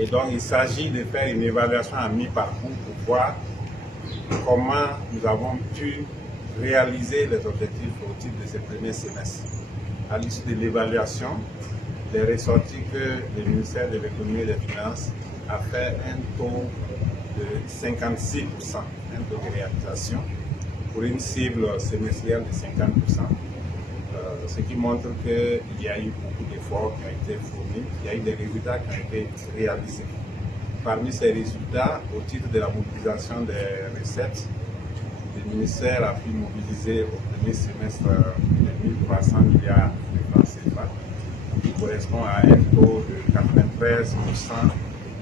Et donc, il s'agit de faire une évaluation à mi-parcours pour voir comment nous avons pu réaliser les objectifs au titre de ce premier semestre. À l'issue de l'évaluation, il est ressorti que le ministère de l'Économie et des Finances a fait un taux de 56%, un taux de réalisation, pour une cible semestrielle de 50%. Ce qui montre qu'il y a eu beaucoup d'efforts qui ont été fournis, il y a eu des résultats qui ont été réalisés. Parmi ces résultats, au titre de la mobilisation des recettes, le ministère a pu mobiliser au premier semestre 1300 milliards de francs CFA, qui correspond à un taux de 93%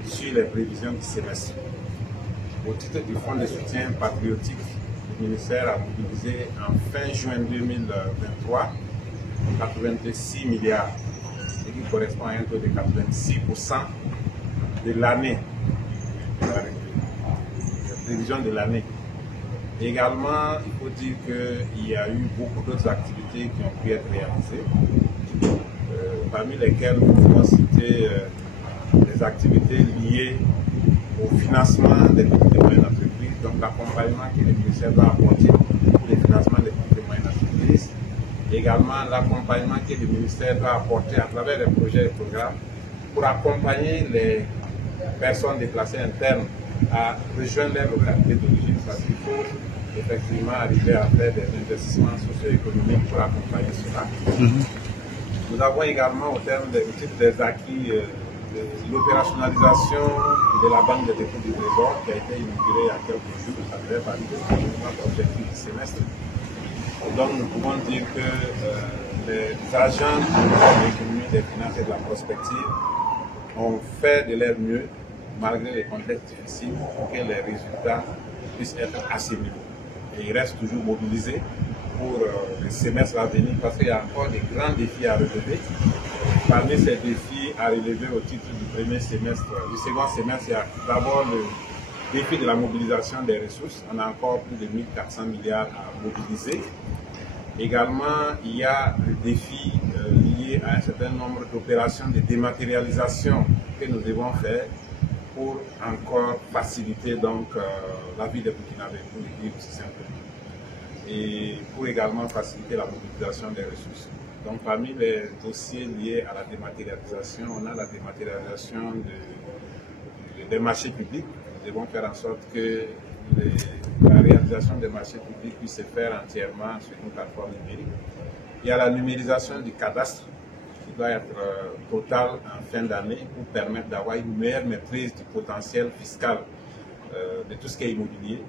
sur les prévisions du semestre. Au titre du Fonds de soutien patriotique, le ministère a mobilisé en fin juin 2023 86 milliards, ce qui correspond à un taux de 86% de l'année, la prévision de l'année. Également, il faut dire qu'il y a eu beaucoup d'autres activités qui ont pu être réalisées, parmi lesquelles nous pouvons citer les activités liées au financement des petites et moyennes entreprises, donc l'accompagnement que le ministère doit apporter pour le financement des petites et moyennes entreprises. Également l'accompagnement que le ministère doit apporter à travers les projets et programmes pour accompagner les personnes déplacées internes à rejoindre leur localité d'origine, parce qu'il faut effectivement arriver à faire des investissements socio-économiques pour accompagner cela. Nous avons également, au terme des acquis, de l'opérationnalisation de la Banque de dépôt du Trésor qui a été inaugurée il y a quelques jours, ça devait valider notre objectif du semestre. Donc nous pouvons dire que les agents de l'économie, des finances et de la prospective ont fait de leur mieux, malgré les contextes difficiles, pour que les résultats puissent être assimilés. Et ils restent toujours mobilisés pour le semestre à venir, parce qu'il y a encore des grands défis à relever. Parmi ces défis à relever au titre du premier semestre, du second semestre, il y a d'abord le défi de la mobilisation des ressources. On a encore plus de 1400 milliards à mobiliser. Également, il y a le défi lié à un certain nombre d'opérations de dématérialisation que nous devons faire pour encore faciliter donc la vie des Burkinabés, pour le dire aussi simplement. Et pour également faciliter la mobilisation des ressources. Donc parmi les dossiers liés à la dématérialisation, on a la dématérialisation des marchés publics. Nous devons faire en sorte que la réalisation des marchés publics puisse se faire entièrement sur une plateforme numérique. Il y a la numérisation du cadastre qui doit être totale en fin d'année pour permettre d'avoir une meilleure maîtrise du potentiel fiscal de tout ce qui est immobilier.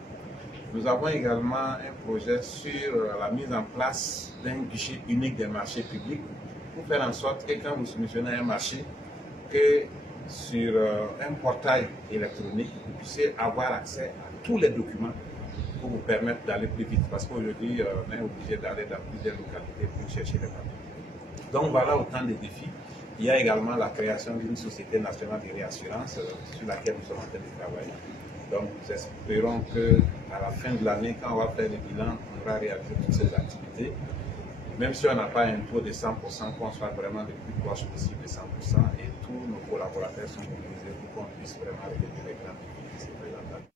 Nous avons également un projet sur la mise en place d'un guichet unique des marchés publics pour faire en sorte que quand vous soumissionnez un marché, que sur un portail électronique, vous puissiez avoir accès à tous les documents pour vous permettre d'aller plus vite. Parce qu'aujourd'hui, on est obligé d'aller dans plusieurs localités pour chercher les papiers. Donc voilà autant de défis. Il y a également la création d'une société nationale de réassurance sur laquelle nous sommes en train de travailler. Donc nous espérons qu'à la fin de l'année, quand on va faire le bilan, on aura réalisé toutes ces activités. Même si on n'a pas un taux de 100%, qu'on soit vraiment le plus proche possible de 100%, et tous nos collaborateurs sont mobilisés pour qu'on puisse vraiment réduire les grands défis qui se présentent.